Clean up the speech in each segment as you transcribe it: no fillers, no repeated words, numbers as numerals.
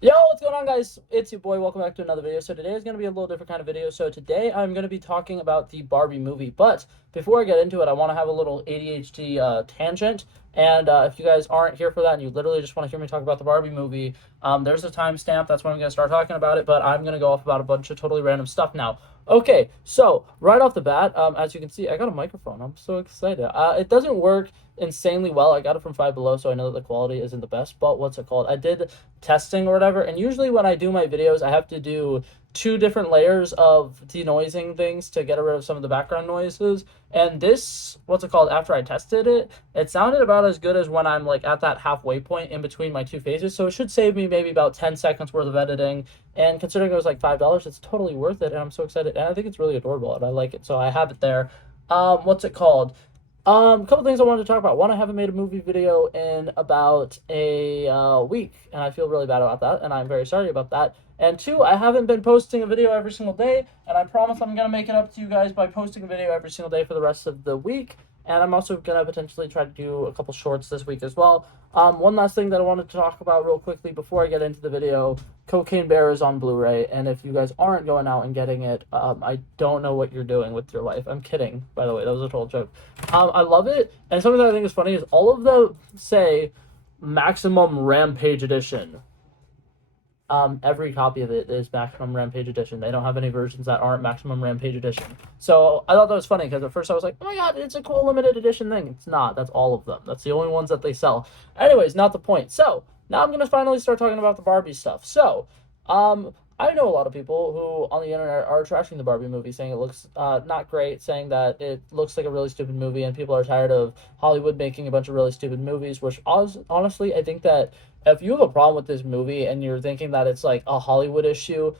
Yo, what's going on, guys? It's your boy. Welcome back to another video. So today is going to be a little different kind of video. So today I'm going to be talking about the Barbie movie. But before I get into it, I want to have a little ADHD tangent. And if you guys aren't here for that and you literally just want to hear me talk about the Barbie movie, there's a timestamp. That's when I'm going to start talking about it. But I'm going to go off about a bunch of totally random stuff now. Okay, so right off the bat, as you can see, I got a microphone. I'm so excited. It doesn't work insanely well. I got it from Five Below, so I know that the quality isn't the best. But what's it called? I did testing or whatever, and usually when I do my videos, I have to do two different layers of denoising things to get rid of some of the background noises. And this, what's it called? After I tested it, it sounded about as good as when I'm like at that halfway point in between my two phases. So it should save me maybe about 10 seconds worth of editing. And considering it was like $5, it's totally worth it. And I'm so excited. And I think it's really adorable and I like it. So I have it there. What's it called? A couple things I wanted to talk about. One, I haven't made a movie video in about a week, and I feel really bad about that, and I'm very sorry about that. And two, I haven't been posting a video every single day, and I promise I'm gonna make it up to you guys by posting a video every single day for the rest of the week. And I'm also gonna potentially try to do a couple shorts this week as well. One last thing that I wanted to talk about real quickly before I get into the video. Cocaine Bear is on Blu-ray, and if you guys aren't going out and getting it, I don't know what you're doing with your life. I'm kidding, by the way. That was a total joke. I love it, and something that I think is funny is all of them say Maximum Rampage Edition. Every copy of it is Maximum Rampage Edition. They don't have any versions that aren't Maximum Rampage Edition. So I thought that was funny because at first I was like, oh my god, it's a cool limited edition thing. It's not. That's all of them. That's the only ones that they sell. Anyways, not the point. So now I'm going to finally start talking about the Barbie stuff. So, I know a lot of people who on the internet are trashing the Barbie movie, saying it looks not great, saying that it looks like a really stupid movie, and people are tired of Hollywood making a bunch of really stupid movies, which honestly, I think that if you have a problem with this movie and you're thinking that it's like a Hollywood issue,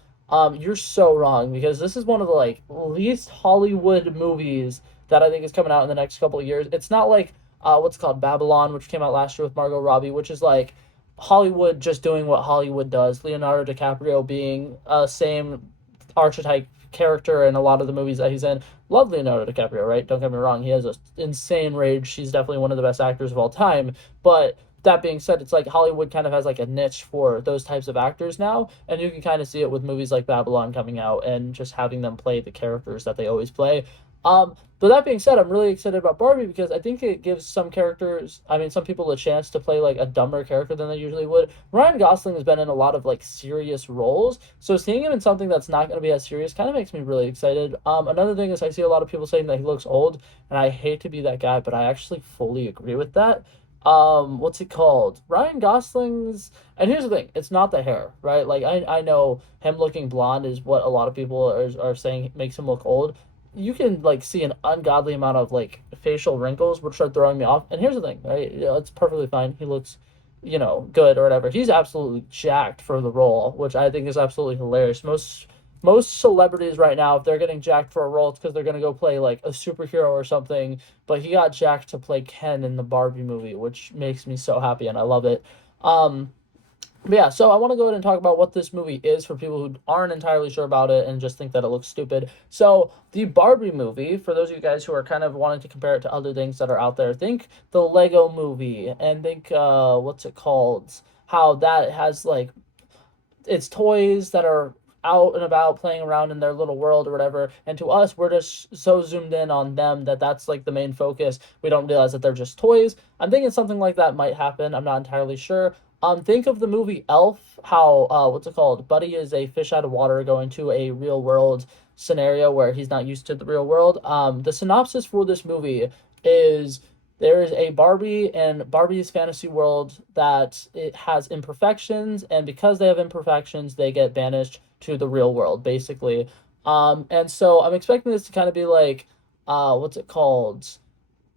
you're so wrong because this is one of the like least Hollywood movies that I think is coming out in the next couple of years. It's not like what's it called Babylon, which came out last year with Margot Robbie, which is like Hollywood just doing what Hollywood does. Leonardo DiCaprio being same archetype character in a lot of the movies that he's in. Love Leonardo DiCaprio, right? Don't get me wrong. He has an insane range. He's definitely one of the best actors of all time. But that being said, it's like Hollywood kind of has like a niche for those types of actors now. And you can kind of see it with movies like Babylon coming out and just having them play the characters that they always play. But that being said, I'm really excited about Barbie because I think it gives some characters, I mean, some people a chance to play like a dumber character than they usually would. Ryan Gosling has been in a lot of like serious roles, so seeing him in something that's not going to be as serious kind of makes me really excited. Another thing is I see a lot of people saying that he looks old, and I hate to be that guy, but I actually fully agree with that. What's it called? Ryan Gosling's, and here's the thing, it's not the hair, right? Like I know him looking blonde is what a lot of people are saying makes him look old. You can like see an ungodly amount of like facial wrinkles which are throwing me off. And here's the thing, right? You know, it's perfectly fine. He looks, good or whatever. He's absolutely jacked for the role, which I think is absolutely hilarious. Most celebrities right now, if they're getting jacked for a role, it's because they're gonna go play like a superhero or something. But he got jacked to play Ken in the Barbie movie, which makes me so happy and I love it. Um, but yeah, so I want to go ahead and talk about what this movie is for people who aren't entirely sure about it and just think that it looks stupid. So, the Barbie movie, for those of you guys who are kind of wanting to compare it to other things that are out there, think the Lego movie and think, what's it called? How that has like it's toys that are out and about playing around in their little world or whatever, and to us we're just so zoomed in on them that that's like the main focus. We don't realize that they're just toys. I'm thinking something like that might happen. I'm not entirely sure. Think of the movie Elf, how what's it called, Buddy is a fish out of water going to a real world scenario where he's not used to the real world. The synopsis for this movie is there is a Barbie and Barbie's fantasy world that it has imperfections, and because they have imperfections, they get banished to the real world, basically. And so I'm expecting this to kind of be like, what's it called?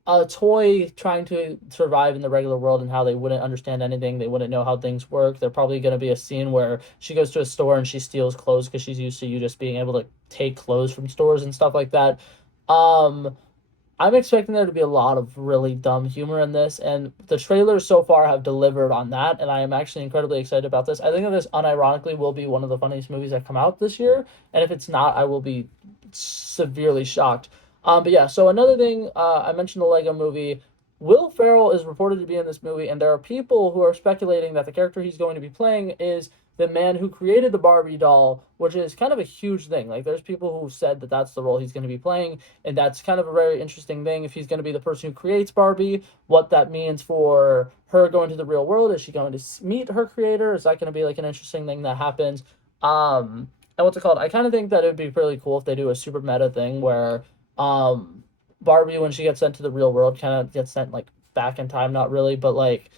A toy trying to survive in the regular world and how they wouldn't understand anything. They wouldn't know how things work. They're probably going to be a scene where she goes to a store and she steals clothes because she's used to you just being able to take clothes from stores and stuff like that. Um, I'm expecting there to be a lot of really dumb humor in this, and the trailers so far have delivered on that, and I am actually incredibly excited about this. I think that this unironically will be one of the funniest movies that come out this year, and if it's not, I will be severely shocked. But yeah, so another thing, I mentioned the Lego movie. Will Ferrell is reported to be in this movie, and there are people who are speculating that the character he's going to be playing is the man who created the Barbie doll, which is kind of a huge thing. Like, there's people who said that that's the role he's going to be playing, and that's kind of a very interesting thing. If he's going to be the person who creates Barbie, what that means for her going to the real world. Is she going to meet her creator? Is that going to be like an interesting thing that happens? And what's it called? I kind of think that it would be really cool if they do a super meta thing where Barbie, when she gets sent to the real world, kind of gets sent like back in time, not really, but like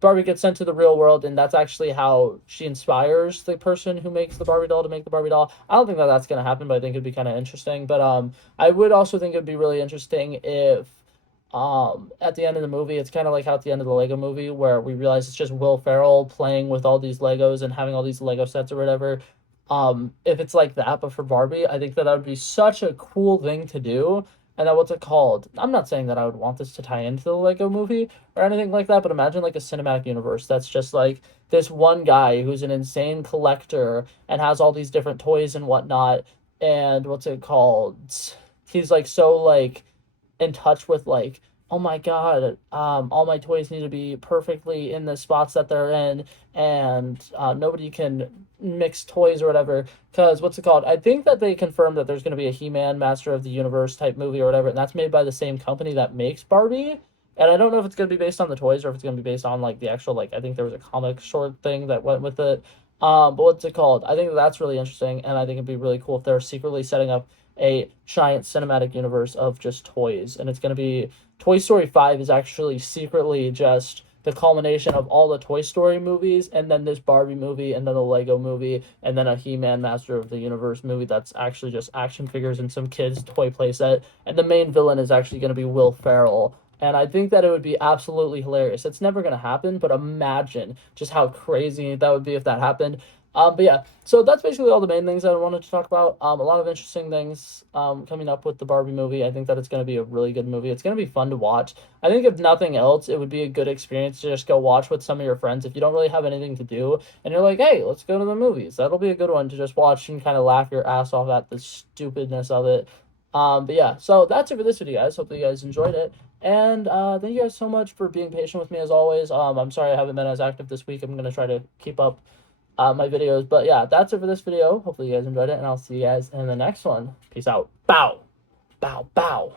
Barbie gets sent to the real world, and that's actually how she inspires the person who makes the Barbie doll to make the Barbie doll. I don't think that that's gonna happen, but I think it'd be kind of interesting. But I would also think it'd be really interesting if at the end of the movie, it's kind of like how at the end of the Lego movie where we realize it's just Will Ferrell playing with all these Legos and having all these Lego sets or whatever. If it's like that, but for Barbie, I think that that would be such a cool thing to do. And then what's it called? I'm not saying that I would want this to tie into the Lego movie or anything like that, but imagine like a cinematic universe that's just like this one guy who's an insane collector and has all these different toys and whatnot. And what's it called? He's like so like in touch with like, oh my god, all my toys need to be perfectly in the spots that they're in, and nobody can mix toys or whatever. Because what's it called? I think that they confirmed that there's going to be a He-Man Master of the Universe type movie or whatever, and that's made by the same company that makes Barbie. And I don't know if it's going to be based on the toys or if it's going to be based on like the actual like I think there was a comic short thing that went with it. But what's it called? I think that's really interesting, and I think it'd be really cool if they're secretly setting up a giant cinematic universe of just toys, and it's going to be Toy Story 5 is actually secretly just the culmination of all the Toy Story movies, and then this Barbie movie, and then a Lego movie, and then a He-Man Master of the Universe movie that's actually just action figures and some kids' toy playset. And the main villain is actually going to be Will Ferrell. And I think that it would be absolutely hilarious. It's never going to happen, but imagine just how crazy that would be if that happened. But yeah, so that's basically all the main things that I wanted to talk about. A lot of interesting things coming up with the Barbie movie. I think that it's going to be a really good movie. It's going to be fun to watch. I think if nothing else, it would be a good experience to just go watch with some of your friends if you don't really have anything to do and you're like, hey, let's go to the movies. That'll be a good one to just watch and kind of laugh your ass off at the stupidness of it. But yeah, so that's it for this video, guys. Hopefully you guys enjoyed it. And thank you guys so much for being patient with me as always. I'm sorry I haven't been as active this week. I'm going to try to keep up my videos. But yeah, that's it for this video. Hopefully you guys enjoyed it, and I'll see you guys in the next one. Peace out. Bow. Bow. Bow.